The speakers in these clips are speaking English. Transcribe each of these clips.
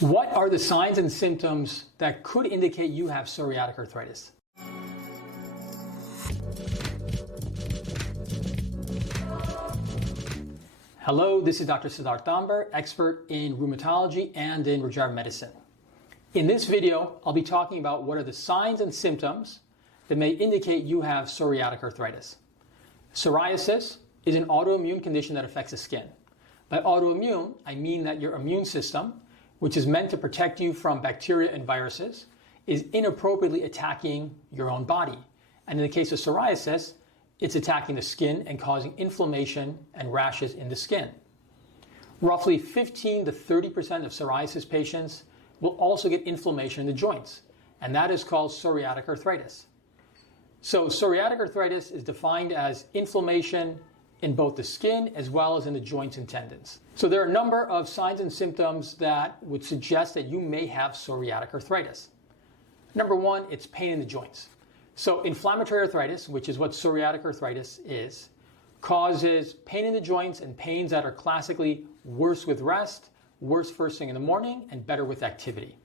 What are the signs and symptoms that could indicate you have psoriatic arthritis? Hello, this is Dr. Siddharth Damber, expert in rheumatology and in regenerative medicine. In this video, I'll be talking about what are the signs and symptoms that may indicate you have psoriatic arthritis. Psoriasis is an autoimmune condition that affects the skin. By autoimmune, I mean that your immune system, which is meant to protect you from bacteria and viruses, is inappropriately attacking your own body. And in the case of psoriasis, it's attacking the skin and causing inflammation and rashes in the skin. Roughly 15 to 30% of psoriasis patients will also get inflammation in the joints, and that is called psoriatic arthritis. So psoriatic arthritis is defined as inflammation in both the skin as well as in the joints and tendons. So there are a number of signs and symptoms that would suggest that you may have psoriatic arthritis. Number one, it's pain in the joints. So inflammatory arthritis, which is what psoriatic arthritis is, causes pain in the joints and pains that are classically worse with rest, worse first thing in the morning, and better with activity.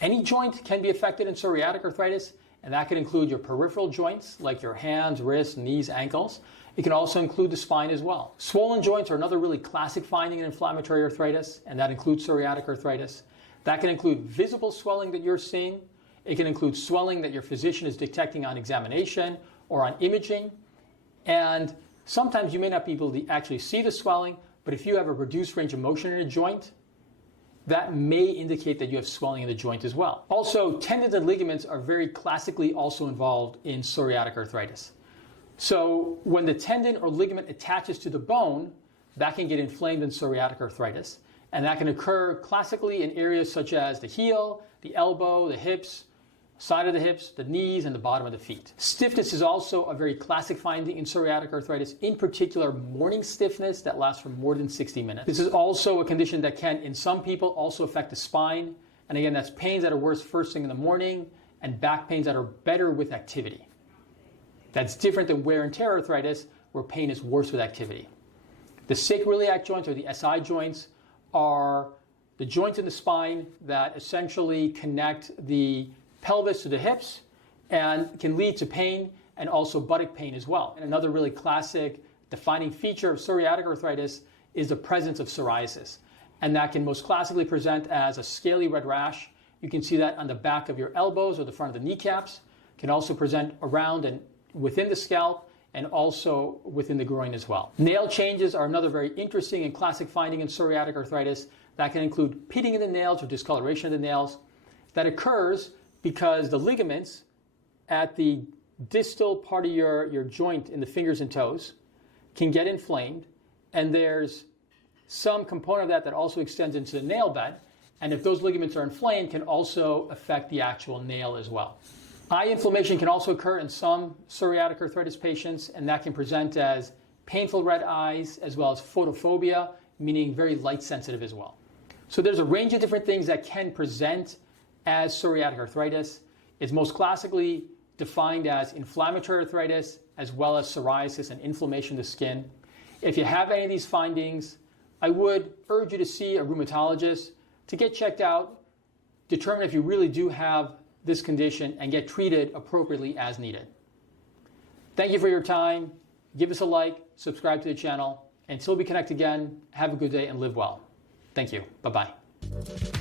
Any joint can be affected in psoriatic arthritis, and that can include your peripheral joints like your hands, wrists, knees, ankles. It can also include the spine as well. Swollen joints are another really classic finding in inflammatory arthritis, and that includes psoriatic arthritis. That can include visible swelling that you're seeing. It can include swelling that your physician is detecting on examination or on imaging. And sometimes you may not be able to actually see the swelling, but if you have a reduced range of motion in a joint, that may indicate that you have swelling in the joint as well. Also, tendons and ligaments are very classically also involved in psoriatic arthritis. So when the tendon or ligament attaches to the bone, that can get inflamed in psoriatic arthritis. And that can occur classically in areas such as the heel, the elbow, the hips, side of the hips, the knees, and the bottom of the feet. Stiffness is also a very classic finding in psoriatic arthritis, in particular morning stiffness that lasts for more than 60 minutes. This is also a condition that can, in some people, also affect the spine. And again, that's pains that are worse first thing in the morning and back pains that are better with activity. That's different than wear and tear arthritis, where pain is worse with activity. The sacroiliac joints, or the SI joints, are the joints in the spine that essentially connect the pelvis to the hips and can lead to pain and also buttock pain as well. And another really classic defining feature of psoriatic arthritis is the presence of psoriasis. And that can most classically present as a scaly red rash. You can see that on the back of your elbows or the front of the kneecaps. It can also present around and within the scalp and also within the groin as well. Nail changes are another very interesting and classic finding in psoriatic arthritis. That can include pitting in the nails or discoloration of the nails. That occurs because the ligaments at the distal part of your joint in the fingers and toes can get inflamed, and there's some component of that also extends into the nail bed, and if those ligaments are inflamed, can also affect the actual nail as well. Eye inflammation can also occur in some psoriatic arthritis patients, and that can present as painful red eyes as well as photophobia, meaning very light sensitive as well. So there's a range of different things that can present as psoriatic arthritis. It's most classically defined as inflammatory arthritis as well as psoriasis and inflammation of the skin. If you have any of these findings, I would urge you to see a rheumatologist to get checked out, determine if you really do have this condition, and get treated appropriately as needed. Thank you for your time. Give us a like, subscribe to the channel. Until we connect again, have a good day and live well. Thank you. Bye-bye.